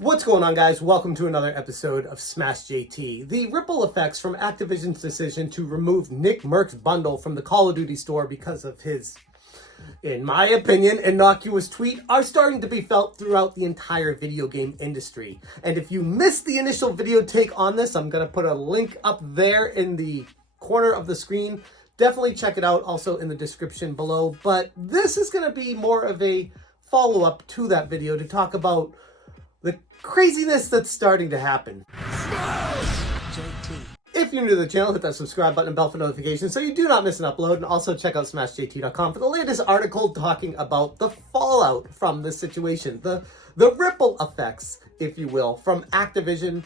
What's going on, guys? Welcome to another episode of Smash JT. The ripple effects from Activision's decision to remove NICKMERCS Bundle from the Call of Duty store because of his, in my opinion, innocuous tweet are starting to be felt throughout the entire video game industry. And if you missed the initial video take on this, I'm going to put a link up there in the corner of the screen. Definitely check it out, also in the description below. But this is going to be more of a follow-up to that video to talk about the craziness that's starting to happen. If you're new to the channel, hit that subscribe button and bell for notifications so you do not miss an upload. And also check out SmashJT.com for the latest article talking about the fallout from this situation. The ripple effects, if you will, from Activision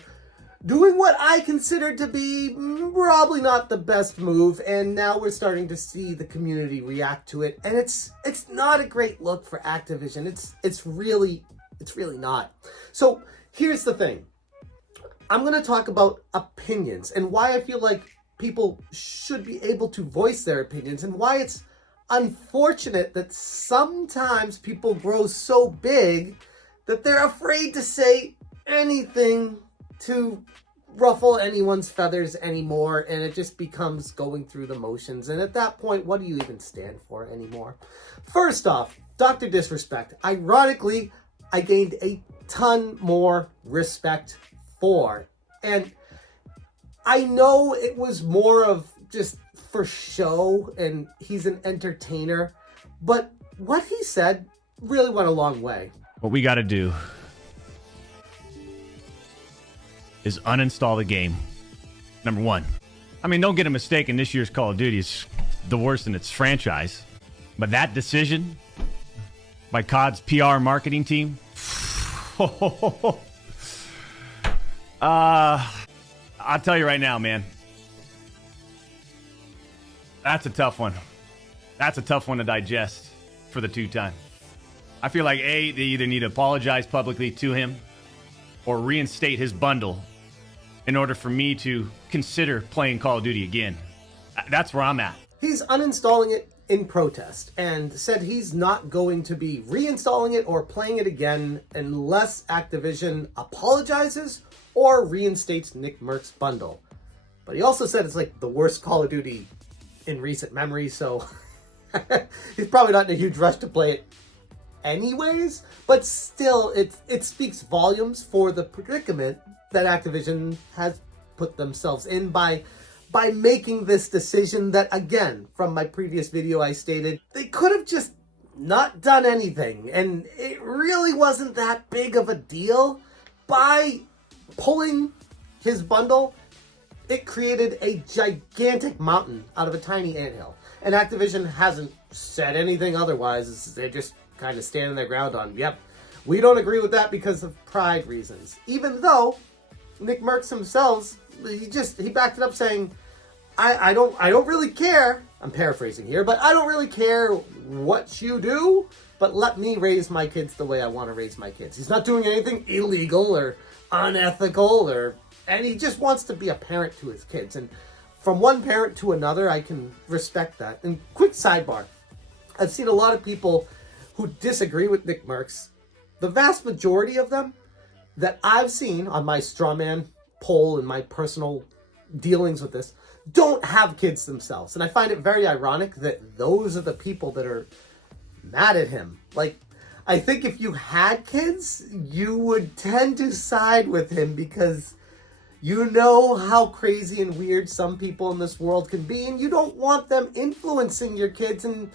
doing what I consider to be probably not the best move. And now we're starting to see the community react to it. And it's not a great look for Activision. It's really not. So here's the thing. I'm going to talk about opinions and why I feel like people should be able to voice their opinions and why it's unfortunate that sometimes people grow so big that they're afraid to say anything to ruffle anyone's feathers anymore, and it just becomes going through the motions. And at that point, what do you even stand for anymore? First off, Dr. Disrespect. Ironically, I gained a ton more respect for. And I know it was more of just for show and he's an entertainer, but what he said really went a long way. What we got to do is uninstall the game. Number one. I mean, don't get a mistake, this year's Call of Duty is the worst in its franchise. But that decision by COD's PR marketing team, I'll tell you right now, man. That's a tough one. That's a tough one to digest for the two-time. I feel like, A, they either need to apologize publicly to him or reinstate his bundle in order for me to consider playing Call of Duty again. That's where I'm at. He's uninstalling it in protest and said he's not going to be reinstalling it or playing it again unless Activision apologizes or reinstates NICKMERCS Bundle. But he also said it's like the worst Call of Duty in recent memory, so he's probably not in a huge rush to play it anyways, but still it speaks volumes for the predicament that Activision has put themselves in by making this decision that, again, from my previous video I stated, they could have just not done anything, and it really wasn't that big of a deal. By pulling his bundle, it created a gigantic mountain out of a tiny anthill, and Activision hasn't said anything otherwise. They're just kind of standing their ground on, yep, we don't agree with that because of pride reasons. Even though NICKMERCS themselves, he backed it up saying, I don't really care, I'm paraphrasing here, but I don't really care what you do, but let me raise my kids the way I want to raise my kids. He's not doing anything illegal or unethical, and he just wants to be a parent to his kids. And from one parent to another, I can respect that. And quick sidebar, I've seen a lot of people who disagree with NICKMERCS. The vast majority of them that I've seen on my strawman poll and my personal dealings with this don't have kids themselves. And I find it very ironic that those are the people that are mad at him. Like, I think if you had kids, you would tend to side with him because you know how crazy and weird some people in this world can be, and you don't want them influencing your kids and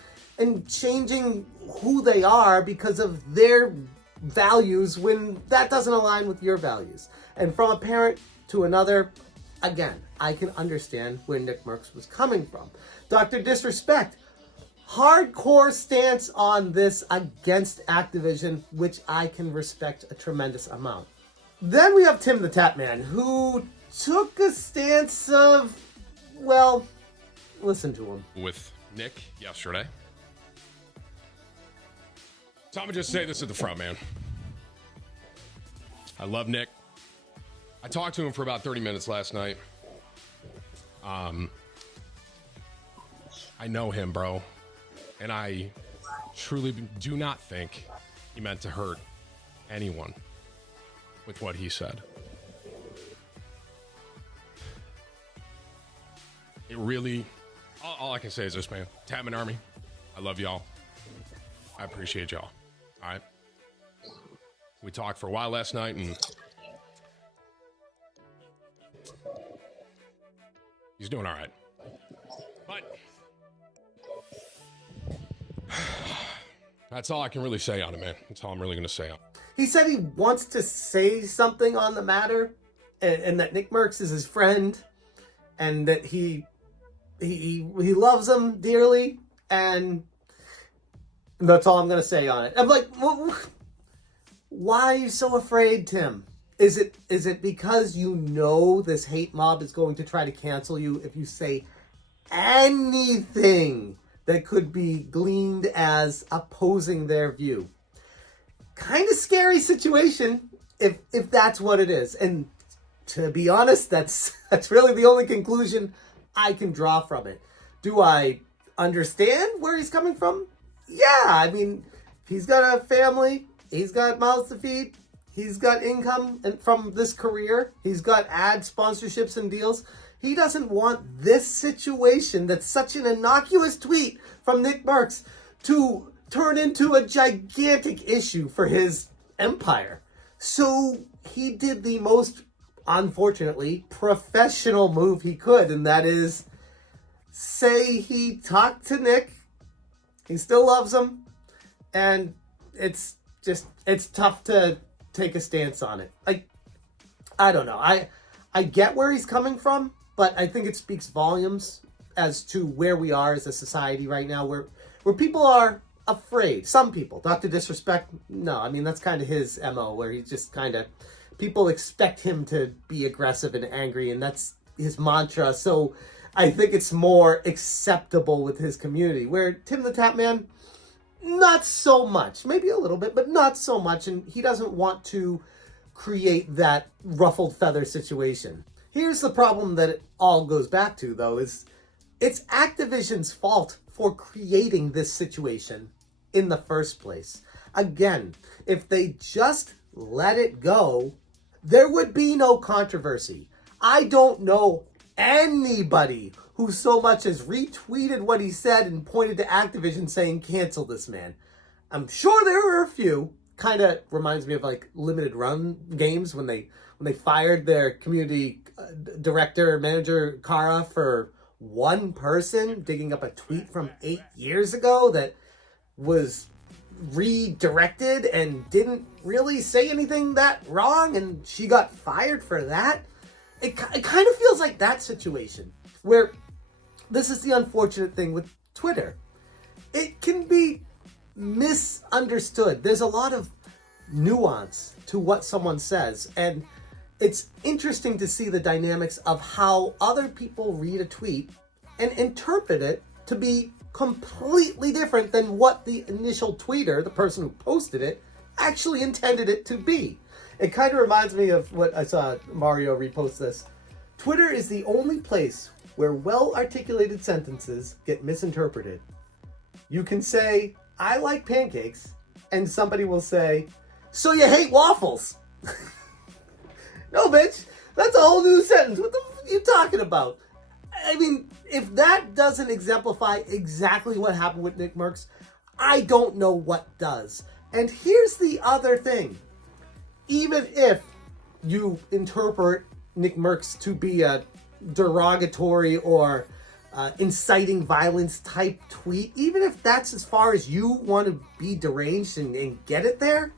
changing who they are because of their values when that doesn't align with your values. And from a parent to another, again, I can understand where NICKMERCS was coming from. Dr. Disrespect, hardcore stance on this against Activision, which I can respect a tremendous amount. Then we have TimTheTatMan, who took a stance of, well, listen to him. With Nick yesterday. So I'm gonna just say this at the front, man. I love Nick. I talked to him for about 30 minutes last night. I know him, bro. And I truly do not think he meant to hurt anyone. with what he said. It really, all I can say is this, man. Tatman Army, I love y'all. I appreciate y'all. All right. We talked for a while last night, and he's doing all right. But that's all I can really say on it, man. That's all I'm really going to say on it. He said he wants to say something on the matter, and that NICKMERCS is his friend, and that he loves him dearly, and that's all I'm going to say on it. I'm like, well, why are you so afraid, Tim? Is it because you know this hate mob is going to try to cancel you if you say anything that could be gleaned as opposing their view? Kind of scary situation if that's what it is. And to be honest, that's really the only conclusion I can draw from it. Do I understand where he's coming from? Yeah, I mean, he's got a family, he's got mouths to feed, he's got income from this career, he's got ad sponsorships and deals. He doesn't want this situation that's such an innocuous tweet from NICKMERCS to turn into a gigantic issue for his empire. So he did the most, unfortunately, professional move he could, and that is say he talked to Nick, he still loves him, and it's tough to take a stance on it. I don't know. I get where he's coming from, but I think it speaks volumes as to where we are as a society right now, where people are afraid. Some people. Dr. Disrespect, no. I mean, that's kind of his MO, where he just kind of, people expect him to be aggressive and angry, and that's his mantra. So I think it's more acceptable with his community, where TimTheTatMan, not so much. Maybe a little bit, but not so much, and he doesn't want to create that ruffled feather situation. Here's the problem that it all goes back to, though, is it's Activision's fault for creating this situation in the first place. Again, if they just let it go, there would be no controversy. I don't know anybody who so much as retweeted what he said and pointed to Activision saying, cancel this man. I'm sure there were a few. Kind of reminds me of like limited run games when they fired their community director, manager, Kara, for one person digging up a tweet from 8 years ago that was redirected and didn't really say anything that wrong, and she got fired for that. It kind of feels like that situation, where this is the unfortunate thing with Twitter. It can be misunderstood. There's a lot of nuance to what someone says, and it's interesting to see the dynamics of how other people read a tweet and interpret it to be completely different than what the initial tweeter, the person who posted it, actually intended it to be. It kind of reminds me of what I saw Mario repost this. Twitter is the only place where well-articulated sentences get misinterpreted. You can say, I like pancakes, and somebody will say, so you hate waffles. No, bitch, that's a whole new sentence. What the f are you talking about? I mean, if that doesn't exemplify exactly what happened with NICKMERCS, I don't know what does. And here's the other thing. Even if you interpret NICKMERCS to be a derogatory or inciting violence type tweet, even if that's as far as you want to be deranged and get it there,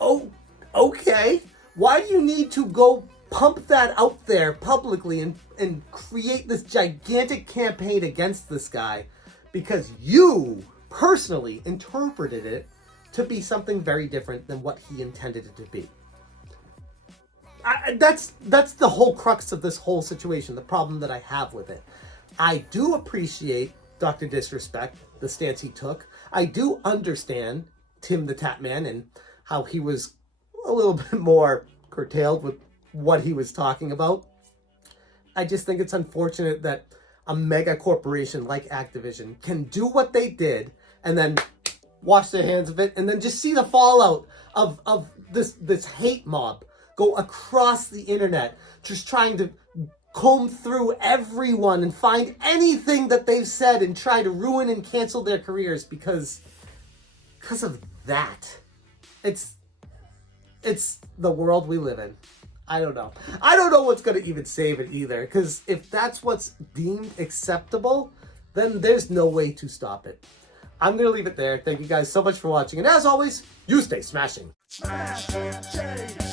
oh, okay. Why do you need to go pump that out there publicly and create this gigantic campaign against this guy because you personally interpreted it to be something very different than what he intended it to be? That's the whole crux of this whole situation, the problem that I have with it. I do appreciate Dr. Disrespect, the stance he took. I do understand TimTheTatMan and how he was a little bit more curtailed with what he was talking about. I just think it's unfortunate that a mega corporation like Activision can do what they did and then wash their hands of it, and then just see the fallout of this hate mob go across the internet, just trying to comb through everyone and find anything that they've said and try to ruin and cancel their careers because of that. It's the world we live in. I don't know. I don't know what's going to even save it either, because if that's what's deemed acceptable, then there's no way to stop it. I'm going to leave it there. Thank you guys so much for watching. And as always, you stay smashing. Smash and change.